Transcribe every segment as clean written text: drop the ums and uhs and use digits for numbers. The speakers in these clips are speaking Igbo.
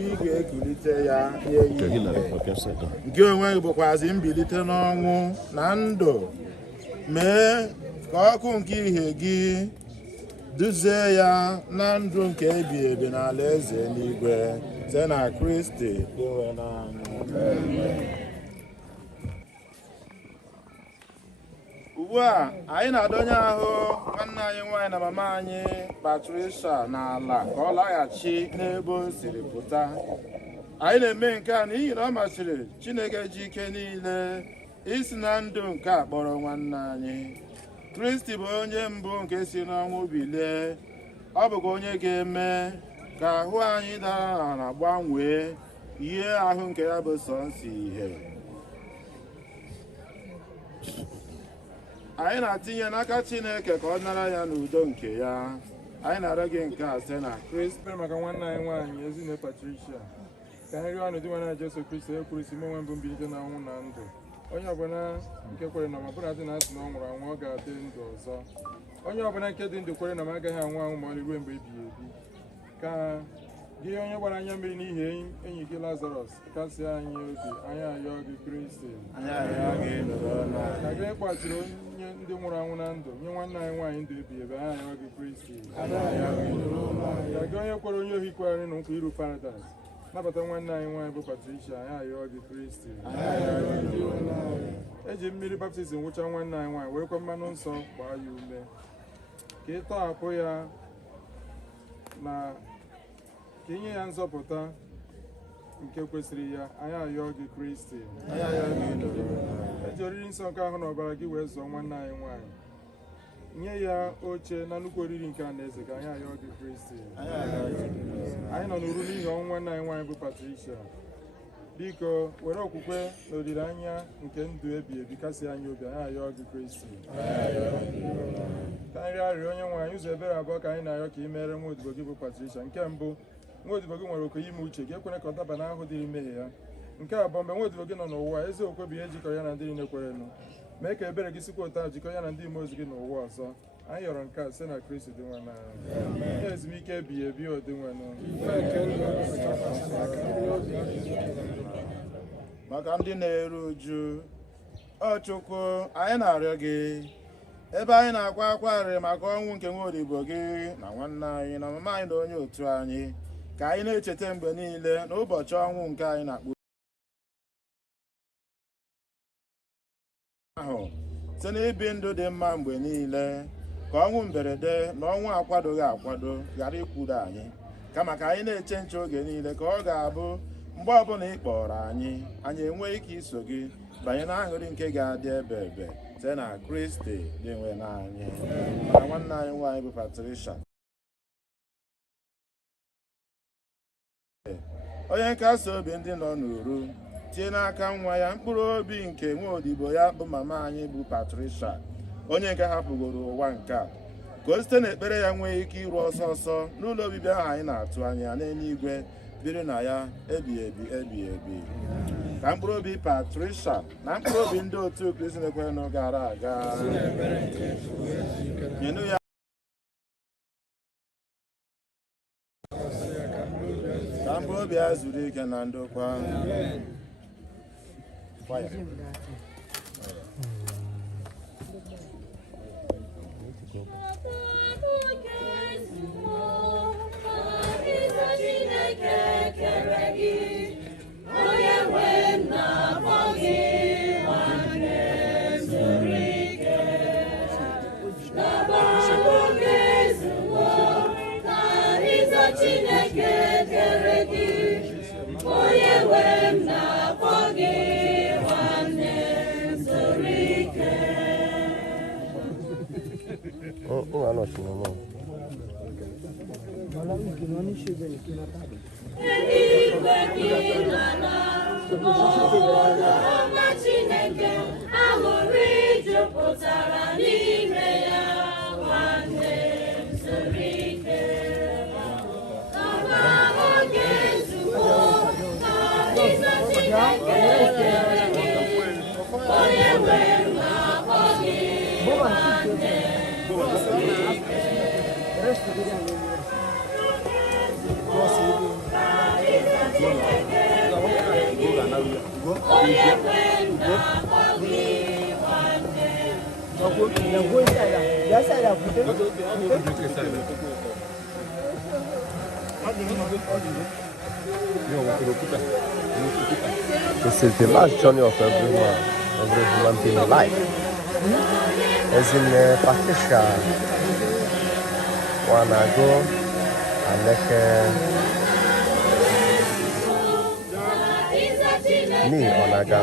ị ga-ekulite ya n'ehihie gị onwe gị bụkwazi mbilite n'ọnwụ na ndụ mee ka ọkụ nke ihe gị duzie ya na ndụ nke ebighị ebi n'ala eze eluigwe site na Kristi onwe anyị. Ugbu a anyị na-adọnye ahụ nwanne anyị nwaanyị na mama anyị Patricia n'ala ka ọ laghachi n'ebe o siri pụta. Anyị na-eme nke a n'ihi na ọ masịrị Chineke ji ike niile isi na ndụ nke a kpọrọ nwanne anyị. Kristi bụ onye mbụ nke si n'ọnwụ bilie. Ọ bụkwa onye ga-eme ka ahụ anyị dara n'ala gbanwee ihe ahụ nke ya bụ sọ nsọ ihe. Anyị na-atinye n'aka Chineke ka ọ nara ya n'udo nke ya. Anyị na-arịọ gị nke a site na Kristi. Maka nwanne anyị nwaanyị Ezinne Patricia ka anyị rịọ n'ụdị nwanne Jesu Kristi ekwurisi ime onwe mbụ mbilite na ọnwụ na ndụ. Onye ọbụla nke kwere na ma bụrụ dị na asị na ọ nwụrụ anwụ ọ ga-adị ndụ ọzọ. Onye ọbụla nke dị ndụ kwere na ma agaghị anwụ anwụ ma ọ ruo mgbe ebighị ebi. Ka gị onye gbara anya mmiri n'ihi enyi gị Lazarus kasị anyị obi, anyị ayọ gị Kristi. Ka gị kpọchiri onye ndị nwụrụ anwụ na ndụ nye nwanne anyị nwaanyị ndụ ebighị ebi, anyị ayọ gị Kristi. Ka gị onye kwere onye ohi kwere na nkwa iru Paradaịs nabata nwanne anyị nwaanyị bụ Patricia, anyị ayọ gị Kristi. Eji mmiri baptizim wụcha nwanne anyị nwaanyị werekwa mmanụ nsọ gbaa ya ume ka ị tọhapụ ya na ka inye ya nzọpụta nke kwesịrị ya, anyị ayọ gị Kristi. Eji oriri nsọ nke ahụ na ọbara gị wee zụọ nwanne anyị nwaanyị, nye ya oche na nnukwu oriri nke Alaeze ka anyị ayọ gị Kristi. Anyị nọ n'uru n'ihi ọnwụ nwanne anyị nwaanyị bụ Patricia. Biko were okwukwe na olileanya nke ndụ ebighị ebi kasị anyị obi, anyị ayọ gị Kristi. Ka anyị arịọ onye nwaanyị ụzọ ebere abụọ ka anyị na-arịọ ka ị mere nwa odibo gị bụ Patricia. Nke mbụ, nwa odibo gị nwere oke ime uche gị, ekwere ka ọ daba n'ahụ dịrị mmehie ya. Nke abụọ, mgbe nwa odibo gị nọ n'ụwa, ezi okwukwe bụ ihe jikọrọ ya na ndị niile kwerenụ. Mee ka ebere gị sikwa ụta jikọ ya na ndị ime ozi gị n'ụwa ọzọ. Anyị yọrọ nke a site na Kristi dị nwa n'anya. Ihe ezumike ebighị ebi dị nwenụ. Maka ndị na-eru uju, ọ Chukwu, anyị na-arịọ gị ebe anyị na-akwa akwa arịrị maka ọnwụ nke nwa odibo gị na nwanne anyị na mama anyị na onye otu anyị, ka anyị na-echeta mgbe niile n'ụbọchị ọnwụ nke anyị na-akpụ ahụ site n'ibi ndụ dị mma mgbe niile, ka ọnwụ mberede na ọnwụ akwadoghị akwado ghara ikwuru anyị, kama ka anyị na-eche nche oge niile ka ọ ga-abụ mgbe ọbụla ị kpọrọ anyị enwee ike iso gị banye n'aṅụrị nke ga-adị ebe ebe site na Kristi dị nwe n'anyị. Na nwanne anyị nwaanyị bụ Patricia, onye nkasi obi ndị nọ n'uru, tie n'aka nwa ya mkpụrụ obi nke nwa odibo ya bụ mama anyị bụ Patricia, onye nke hapụgoro ụwa nke a, ka o site n'ekpere ya nwee ike iru ọsọ ọsọ n'ụlọ obibi ahụ anyị na-atụ anya n'eluigwe, biri na ya ebighị ebi ebighị ebi. Ka mkpụrụ obi Patricia na mkpụrụ obi ndị otu Kristi na-ekwere n'oge gara aga nyenụ ya ka mkpụrụ obi ya zuru ike na ndokwa. Chineke aṅụrị jupụtara n'ime ya, nwanne zuru ike. Oge nzukọ ka ịza Chineke kere gị, onye nwe na-akpọ gị nwanne zuru ike. This is the last journey of every human being life. EZINNE, PATRICIA, NWANAGU, ANEKE, Nee Onaga.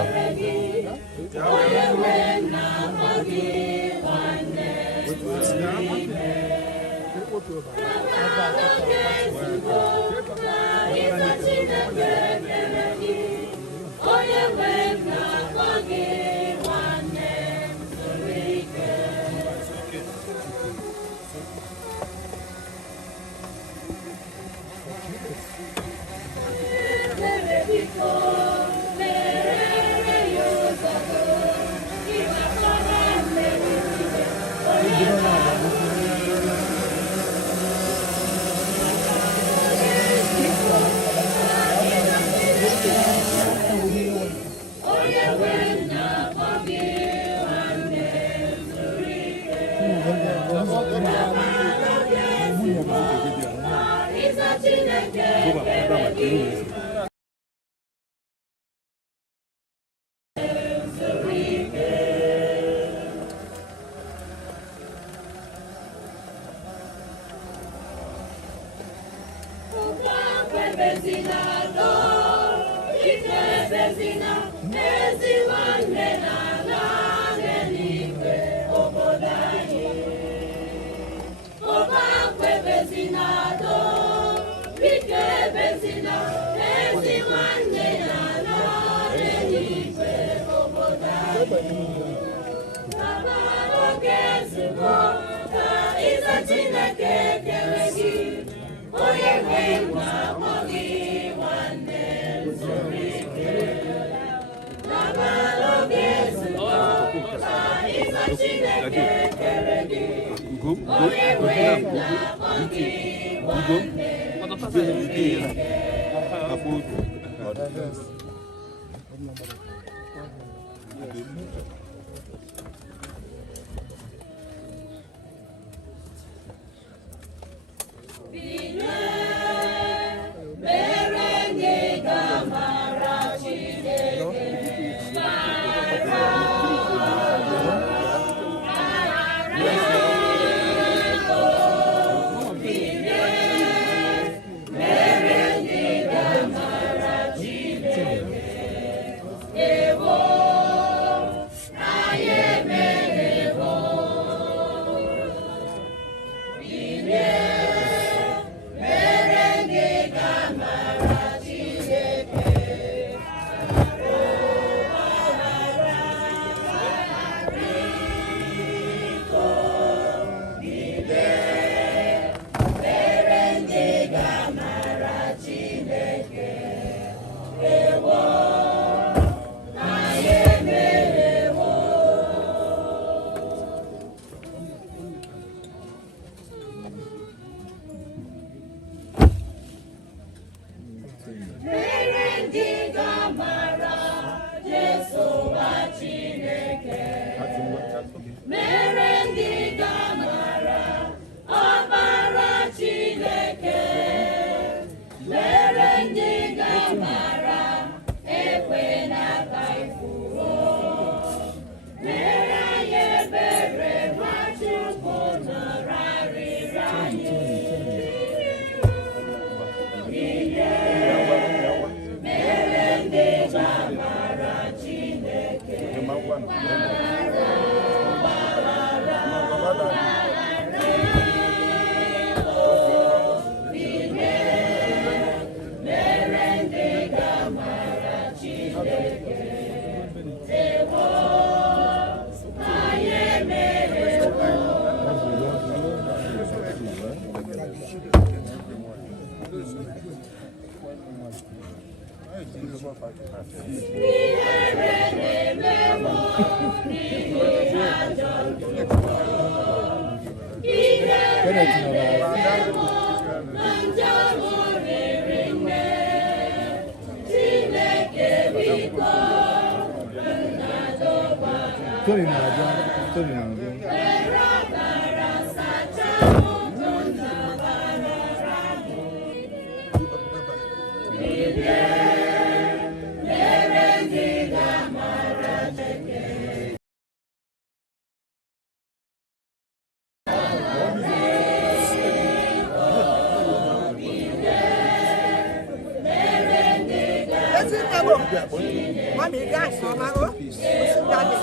Mami gas sama ko. Sudah deh.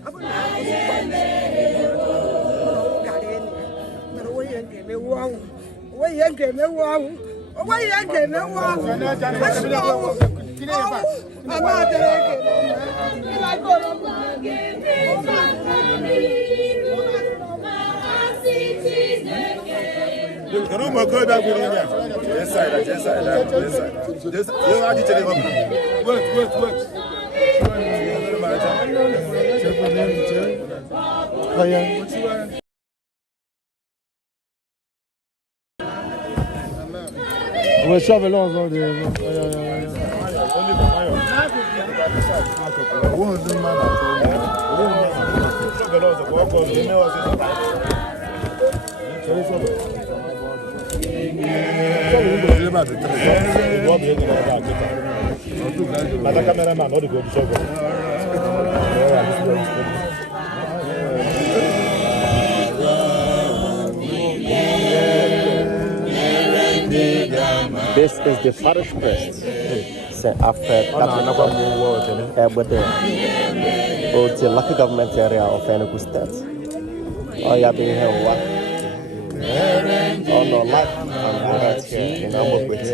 Apa nak? Garin. Meru yang kene wow. Wei yang kene wow. Wei yang kene wow. Kini apa? Ama ada lagi. Kira kau Rumah kau dah punya. Jesa. You are the telephone. Wait. On va chaver là ensemble. Mata cameraman, não digo do jogo. This is the parish priest. After the local government area of NWANAGU State. Oh, yeah, be here. What? Oh, no, life and right here in Agbudu.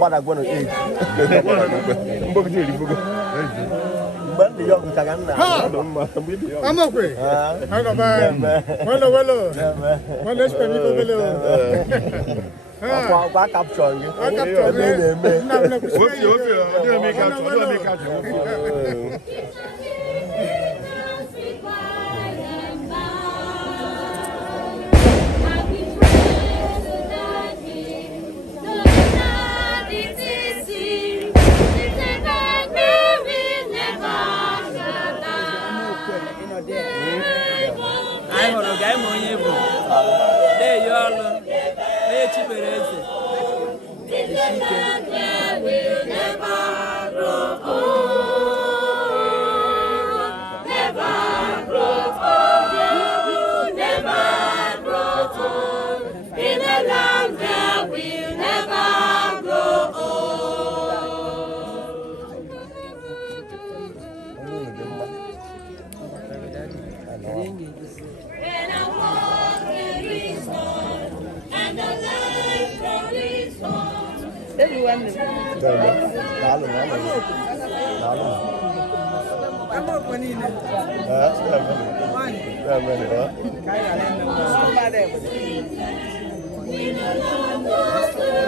What I'm going to eat. I'm okay.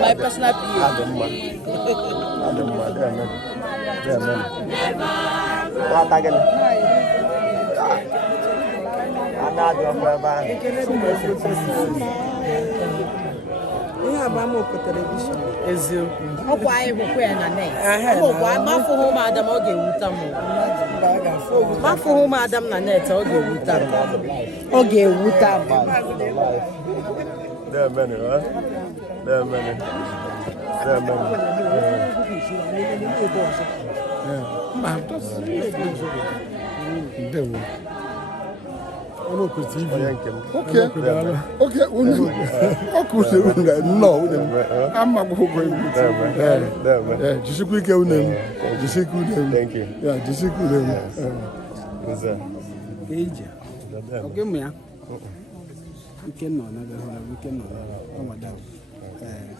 My personal PA. ihe agbamokwu telivishọn eziokwu ọkwa anyị bụkwa ya na net Aha, ọkwa mafụhụ m adam ọ ga-ewuta m mafụhụ m adam na net ọ ga-ewuta m ọ ga-ewuta m There are many, right? There are many. There are many.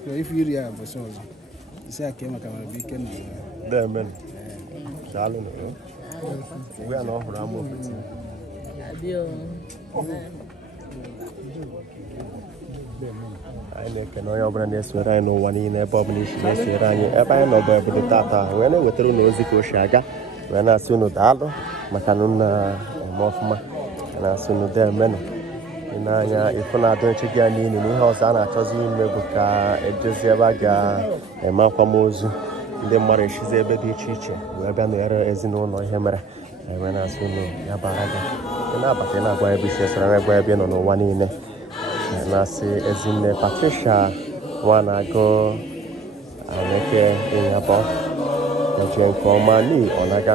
Okay, if you have a soul, say I came a weekend. There are many. Shalom. We are not Ramo. ANEKE no ọbụla na-esonyere anyị n'ụwa niile ebe ọbụla isi na-esonyere anyị ebe anyị nọ bụ obodo tata wee na-ewetara unu ozi ka o si aga wee na-asị unu daalụ maka na unu na-eme ọfụma na-asị unu deemenụ n'anya ịfụ na-adọ eche gị ya niile na ihe ọzọ a na-achọzi ime bụ ka edozi ebe a ga-eme akwamozu ndị mmadụ esizi ebe dị iche iche wee bịa nọnyere ezinụlọ ihe mere wee na-asị unu ya bara gị ị na-abata ị na-agwa ebe isi esoro na-agwa ebe ị nọ n'ụwa niile na-asị Ezinne Patricia NWANAGU ANEKE NYABA eje nke ọma Nee Onaga